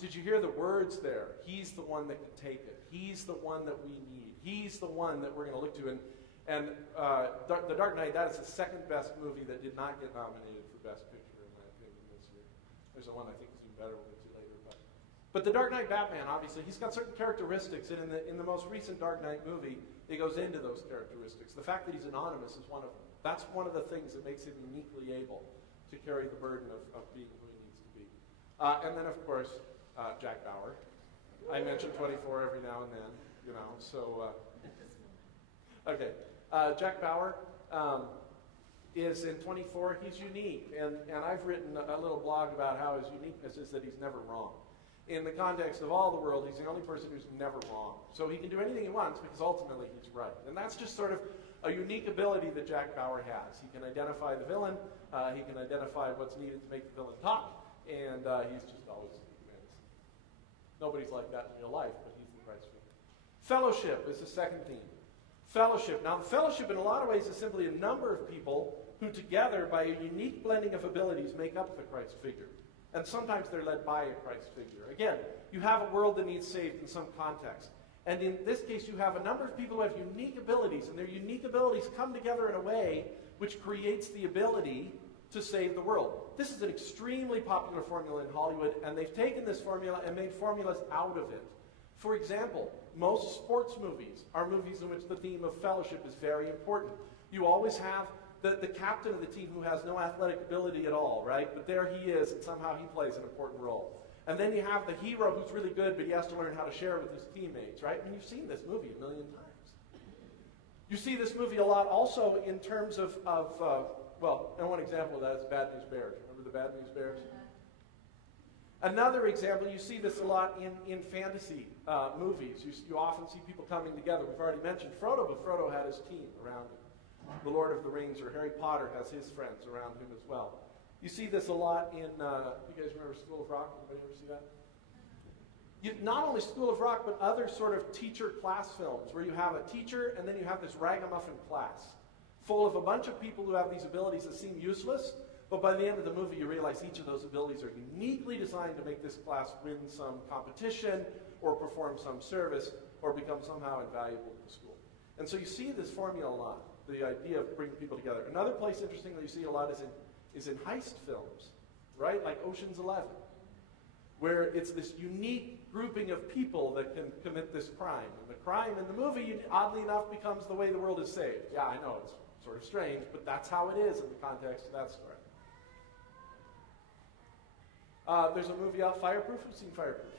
Did you hear the words there? He's the one that can take it. He's the one that we need. He's the one that we're going to look to. And The Dark Knight, that is the second best movie that did not get nominated for Best Picture, in my opinion, this year. There's the one I think is even better we'll get to later. But The Dark Knight Batman, obviously, he's got certain characteristics, and in the most recent Dark Knight movie, it goes into those characteristics. The fact that he's anonymous is one of them. That's one of the things that makes him uniquely able to carry the burden of being who he needs to be. And then, of course, Jack Bauer. I mention 24 every now and then, you know, so... okay. Jack Bauer is in 24. He's unique, and I've written a little blog about how his uniqueness is that he's never wrong. In the context of all the world, he's the only person who's never wrong. So he can do anything he wants because ultimately he's right. And that's just sort of a unique ability that Jack Bauer has. He can identify the villain, he can identify what's needed to make the villain talk, and he's just always convinced. Nobody's like that in real life, but he's the Christ figure. Fellowship is the second theme. Fellowship. Now, the fellowship in a lot of ways is simply a number of people who together, by a unique blending of abilities, make up the Christ figure. And sometimes they're led by a Christ figure. Again, you have a world that needs saved in some context. And in this case, you have a number of people who have unique abilities, and their unique abilities come together in a way which creates the ability to save the world. This is an extremely popular formula in Hollywood, and they've taken this formula and made formulas out of it. For example, most sports movies are movies in which the theme of fellowship is very important. You always have the captain of the team who has no athletic ability at all, right? But there he is, and somehow he plays an important role. And then you have the hero who's really good, but he has to learn how to share with his teammates, right? And you've seen this movie a million times. You see this movie a lot also in terms of well, and one example of that is Bad News Bears. Remember the Bad News Bears? Another example, you see this a lot in fantasy movies. You often see people coming together. We've already mentioned Frodo, but Frodo had his team around him. The Lord of the Rings, or Harry Potter has his friends around him as well. You see this a lot in, you guys remember School of Rock? Anybody ever see that? Not only School of Rock, but other sort of teacher class films where you have a teacher and then you have this ragamuffin class full of a bunch of people who have these abilities that seem useless, but by the end of the movie you realize each of those abilities are uniquely designed to make this class win some competition or perform some service or become somehow invaluable to the school. And so you see this formula a lot. The idea of bringing people together. Another place, interestingly, you see a lot is in heist films, right? Like Ocean's 11, where it's this unique grouping of people that can commit this crime. And the crime in the movie, oddly enough, becomes the way the world is saved. Yeah, I know, it's sort of strange, but that's how it is in the context of that story. There's a movie out, Fireproof. Who's seen Fireproof?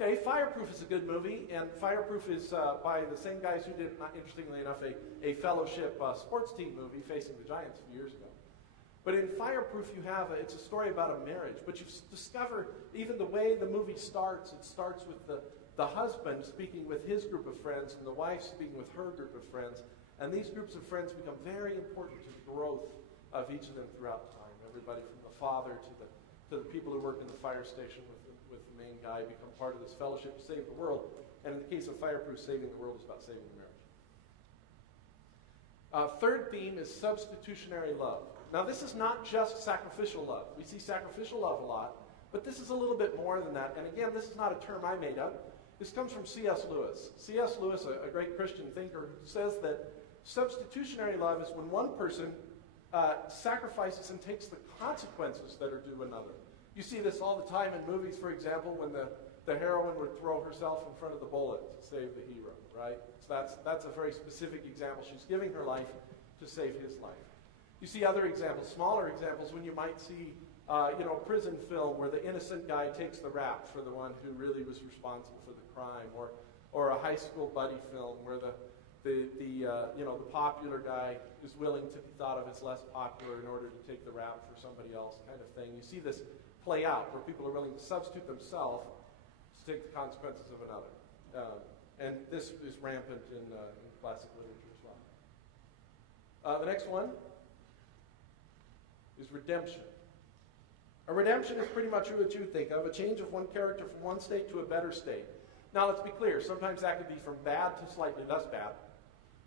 Okay, Fireproof is a good movie, and Fireproof is by the same guys who did, not interestingly enough, a fellowship sports team movie, Facing the Giants, a few years ago. But in Fireproof, it's a story about a marriage, but you discover even the way the movie starts, it starts with the husband speaking with his group of friends and the wife speaking with her group of friends, and these groups of friends become very important to the growth of each of them throughout time. Everybody from the father to the people who work in the fire station with the main guy become part of this fellowship to save the world. And in the case of Fireproof, saving the world is about saving the marriage. Third theme is substitutionary love. Now, this is not just sacrificial love. We see sacrificial love a lot, but this is a little bit more than that. And again, this is not a term I made up. This comes from C.S. Lewis. C.S. Lewis, a great Christian thinker, says that substitutionary love is when one person sacrifices and takes the consequences that are due another. You see this all the time in movies, for example, when the heroine would throw herself in front of the bullet to save the hero, right? So that's a very specific example. She's giving her life to save his life. You see other examples, smaller examples, when you might see a prison film where the innocent guy takes the rap for the one who really was responsible for the crime, or a high school buddy film where the popular guy is willing to be thought of as less popular in order to take the rap for somebody else, kind of thing. You see this play out where people are willing to substitute themselves to take the consequences of another. And this is rampant in classic literature as well. The next one is redemption. A redemption is pretty much what you think of, a change of one character from one state to a better state. Now, let's be clear. Sometimes that can be from bad to slightly less bad.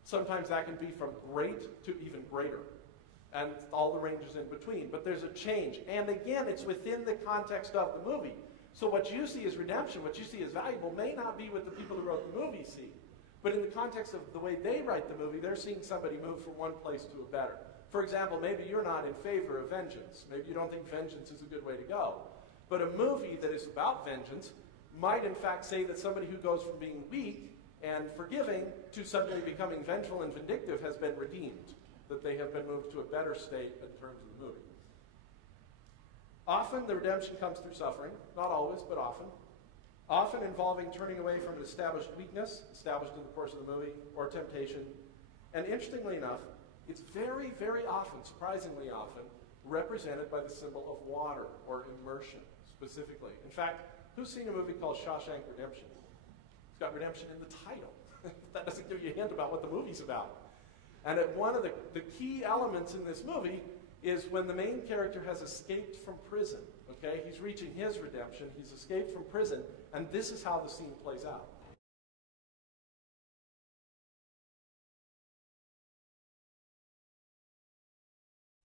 Sometimes that can be from great to even greater. and all the ranges in between. But there's a change. And again, it's within the context of the movie. So what you see as redemption, what you see as valuable, may not be what the people who wrote the movie see. But in the context of the way they write the movie, they're seeing somebody move from one place to a better. For example, maybe you're not in favor of vengeance. Maybe you don't think vengeance is a good way to go. But a movie that is about vengeance might in fact say that somebody who goes from being weak and forgiving to suddenly becoming vengeful and vindictive has been redeemed, that they have been moved to a better state in terms of the movie. Often the redemption comes through suffering, not always, but often. Often involving turning away from an established weakness, established in the course of the movie, or temptation. And interestingly enough, it's very, very often, surprisingly often, represented by the symbol of water, or immersion, specifically. In fact, who's seen a movie called Shawshank Redemption? It's got redemption in the title. That doesn't give you a hint about what the movie's about. And one of the key elements in this movie is when the main character has escaped from prison. Okay, he's reaching his redemption. He's escaped from prison, and this is how the scene plays out.